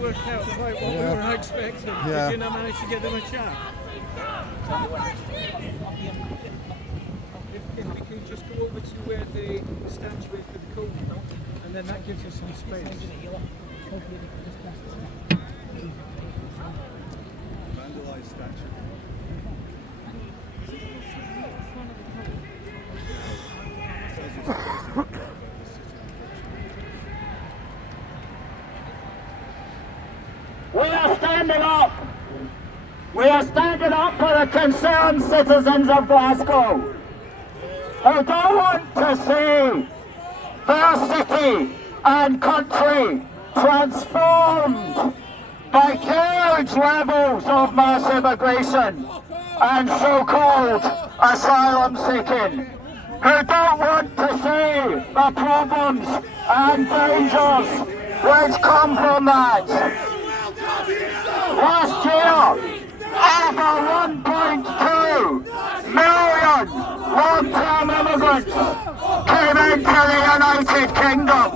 Worked out quite what we were expecting. Did you not manage to get them a chat? If we could just go over to where the statue is for the code, and then that gives us some space. Vandalised statue. We are standing up. We are standing up for the concerned citizens of Glasgow who don't want to see their city and country transformed by huge levels of mass immigration and so-called asylum seeking, who don't want to see the problems and dangers which come from that. Last year, over 1.2 million long-term immigrants came into the United Kingdom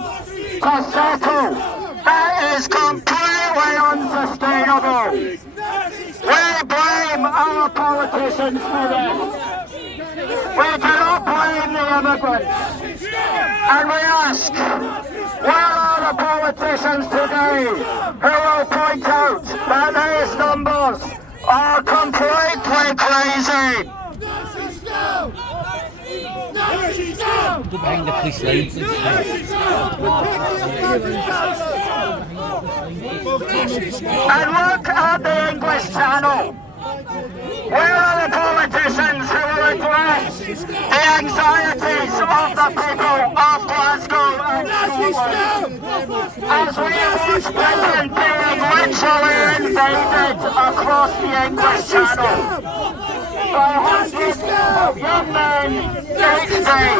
to settle. That is completely unsustainable. We blame our politicians for this. We do not blame the immigrants. And we ask, where are the politicians today who will point out that these numbers are completely crazy? Behind the police lines. And look at the English Channel. Where are the politicians who will address the anxieties of the people of Glasgow and Scotland? As we watch Britain being literally invaded across the English Channel by hundreds of young men each day,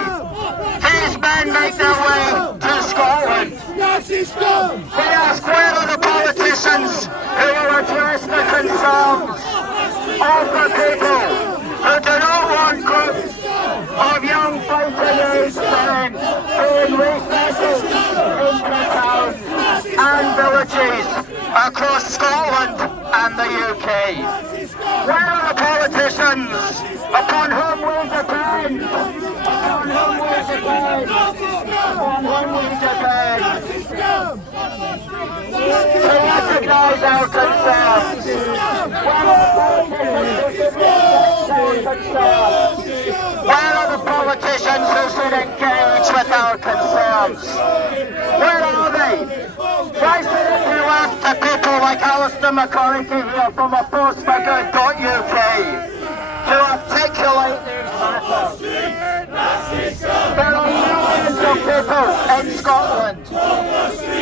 these men make their way to Scotland. We ask, where are the politicians who will address the concerns of the people who do not want groups of young fighting age men being resettled into towns and villages across Scotland and the UK? Where are the politicians upon whom we depend? Upon whom we depend? Upon whom we depend? To recognise our concerns. Where are the politicians who should engage with our concerns? Where are they? Why should it be left to people like Alistair McConnachie here from postforgood.uk to articulate these matters? There are millions of people in Scotland,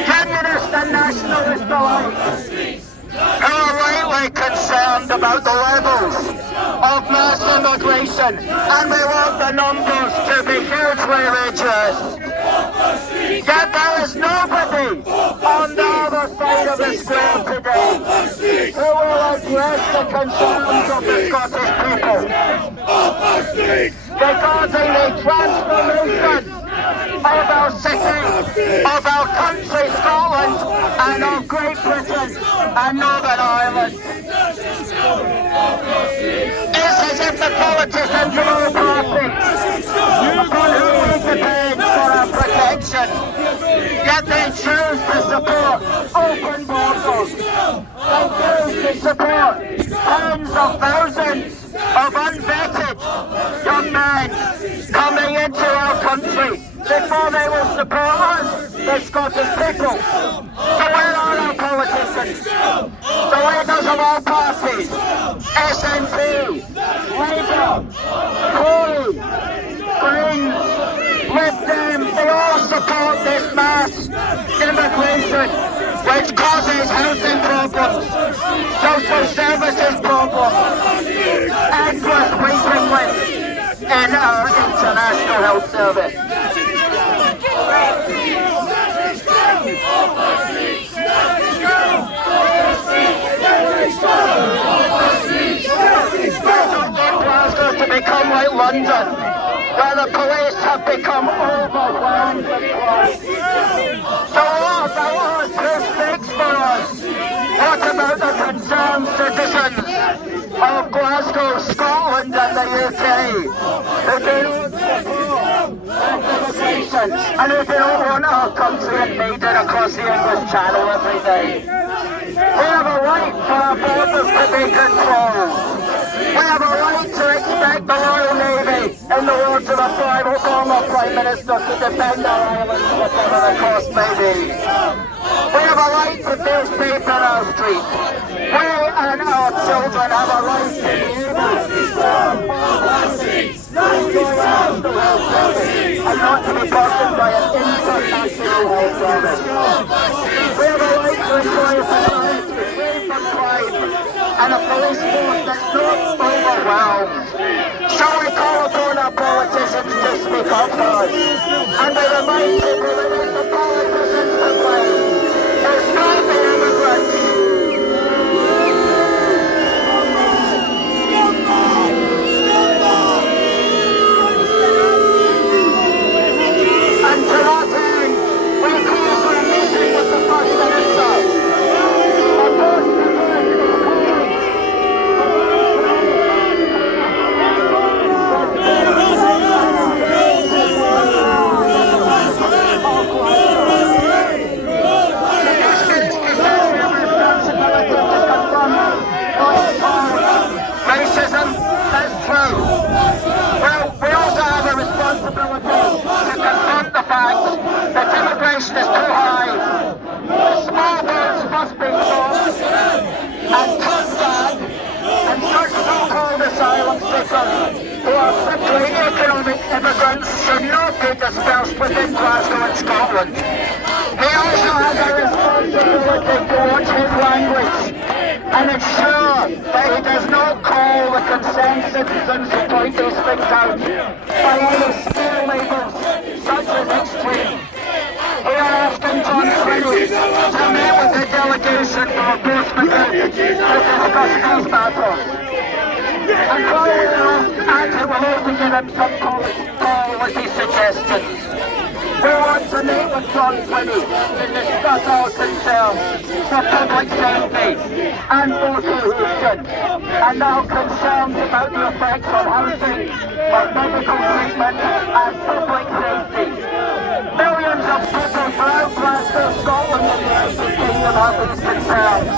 unionist and nationalist alike, who are rightly concerned about the levels of mass immigration, and we want the numbers to be hugely reduced. Yet there is nobody on the other side of the square today who will address the concerns of the Scottish people regarding the transformation of our city, of our country, Scotland, and of Great Britain and Northern Ireland. It's as if the politicians of all parties, upon whom we depend for our protection, yet they choose to support open borders. They choose to support tens of thousands of unvetted young men coming into our country before they will support us, the Scottish people. So where are our politicians? The leaders of all parties, SNP, Labour, Tory, Greens, Lib Dem, they all support this mass immigration which causes housing problems, social services problems, endless waiting lists in our international health service. London, where the police have become overwhelmed with crime. So who speaks for us? What about the concerned citizens of Glasgow, Scotland and the UK, who do not support delegation and who do not want our country invaded across the English Channel every day? We have a right for our borders to be controlled. We have a right to expect the Royal Navy, in the words of a former Prime Minister, to defend our islands whatever the cost may be. We have a right to feel safe in our streets. We and our children have a right to be able to and not to be burdened by an international health service. We have a right to enjoy a society free from crime and a police force that's not overwhelmed. So we call upon our politicians to speak up for us, and we remind people that it's the politicians to blame. It's not the immigrants. And to that end, we call for a meeting with the First Minister. Racism, that's true. Well, we also have a responsibility to confront the fact that immigration is too high. Small boats must be stopped and cut back, and such so-called asylum seekers who are simply economic immigrants should not be dispersed within Glasgow and Scotland. He also has a responsibility to watch his language and ensure that he does not call the concerned citizens who point these things out by any scare labels such as extreme. We are asking John Swinney to meet with the delegation from both the group to discuss these matters. And following up, Andrew will also give him some policy suggestions. We want to meet with John Swinney to discuss our concerns for public safety and voter cohesion, and our concerns about the effects on housing, on medical treatment and public safety. Millions of people throughout Glasgow, Scotland and the United Kingdom have these concerns.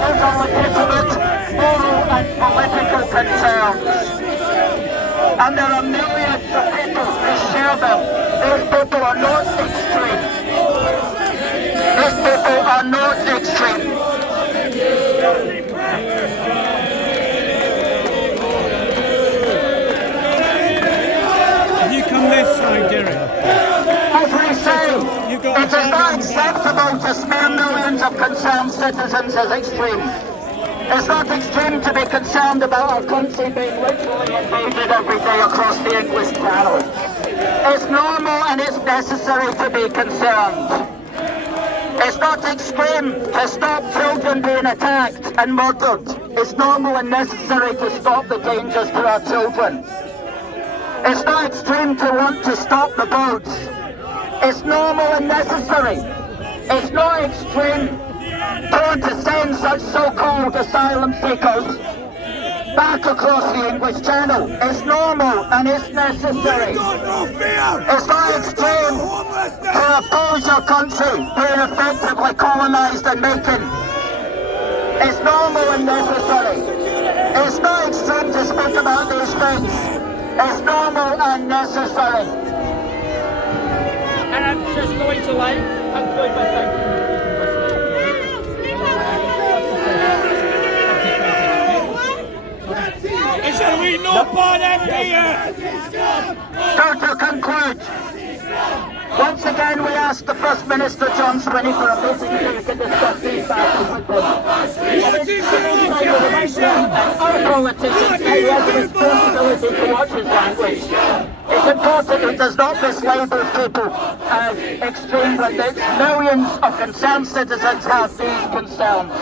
These are legitimate, moral and political concerns. And there are millions of people who share them. These people are not extreme. These people are not extreme. You come this side, Derek. As we say, it is not acceptable to smear millions of concerned citizens as extreme. It's not extreme to be concerned about our country being literally invaded every day across the English Channel. It's normal and it's necessary to be concerned. It's not extreme to stop children being attacked and murdered. It's normal and necessary to stop the dangers to our children. It's not extreme to want to stop the boats. It's normal and necessary. It's not extreme to want to send such so-called asylum seekers back across the English Channel. It's normal and it's necessary. It's not extreme to oppose your country being effectively colonised and making. It's normal and necessary. It's not extreme to speak about these things. It's normal and necessary. And I'm just going to conclude by thanking you. Shall we not buy them here? So to conclude, once again we ask the First Minister John Swinney for a meeting so we can discuss these matters with him. Our politicians he has a responsibility to watch his language. It's important he does not mislabel people as extreme when millions of concerned citizens have these concerns.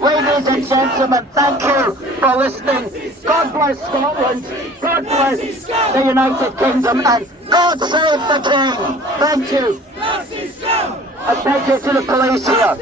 Ladies and gentlemen, thank you for listening. God bless Scotland. God bless the United Kingdom, and God save the King. Thank you. And thank you to the police here.